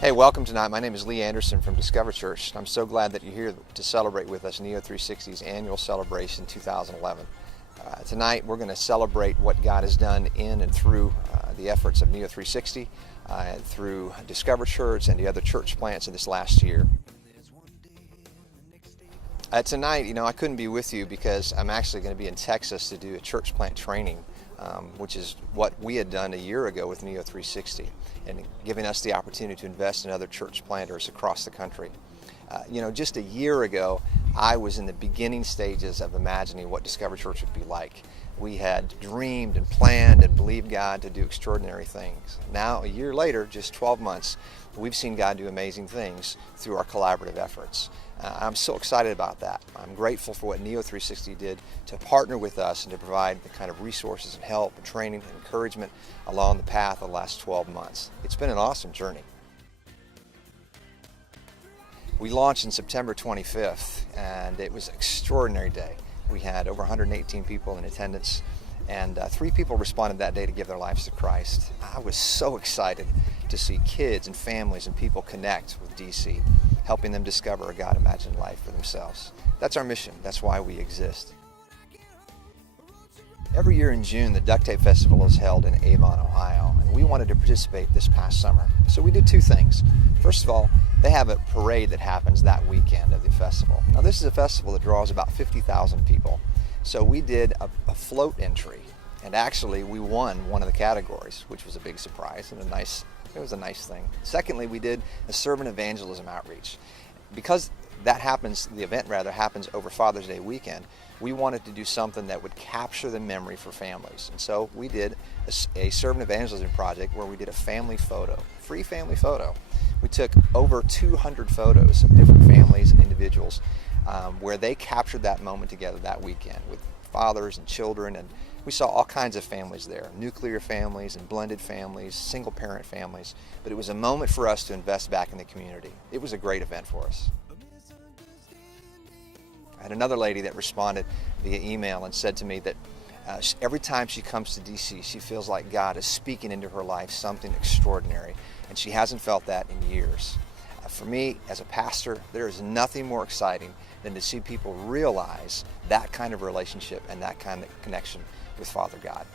Hey, welcome tonight. My name is Lee Anderson from Discover Church. I'm so glad that you're here to celebrate with us Neo360's annual celebration 2011. Tonight we're going to celebrate what God has done in and through the efforts of Neo360, and through Discover Church and the other church plants in this last year. Tonight, I couldn't be with you because I'm actually going to be in Texas to do a church plant training, which is what we had done a year ago with Neo360, and giving us the opportunity to invest in other church planters across the country. Just a year ago, I was in the beginning stages of imagining what Discover Church would be like. We had dreamed and planned and believed God to do extraordinary things. Now, a year later, just 12 months, we've seen God do amazing things through our collaborative efforts. I'm so excited about that. I'm grateful for what Neo360 did to partner with us and to provide the kind of resources and help and training and encouragement along the path of the last 12 months. It's been an awesome journey. We launched on September 25th, and it was an extraordinary day. We had over 118 people in attendance, and 3 people responded that day to give their lives to Christ. I was so excited to see kids and families and people connect with DC, helping them discover a God-imagined life for themselves. That's our mission. That's why we exist. Every year in June, the Duct Tape Festival is held in Avon, Ohio, and we wanted to participate this past summer. So we did 2 things. First of all, they have a parade that happens that weekend of the festival. Now, this is a festival that draws about 50,000 people. So we did a float entry, and actually we won one of the categories, which was a big surprise and it was a nice thing. Secondly, we did a servant evangelism outreach. Because the event happens over Father's Day weekend, we wanted to do something that would capture the memory for families. And so we did a servant evangelism project where we did a family photo, free family photo. We took over 200 photos of different families and individuals where they captured that moment together that weekend with fathers and children, and we saw all kinds of families there, nuclear families and blended families, single parent families, but it was a moment for us to invest back in the community. It was a great event for us. I had another lady that responded via email and said to me that every time she comes to DC, she feels like God is speaking into her life something extraordinary, and she hasn't felt that in years. For me, as a pastor, there is nothing more exciting than to see people realize that kind of relationship and that kind of connection with Father God.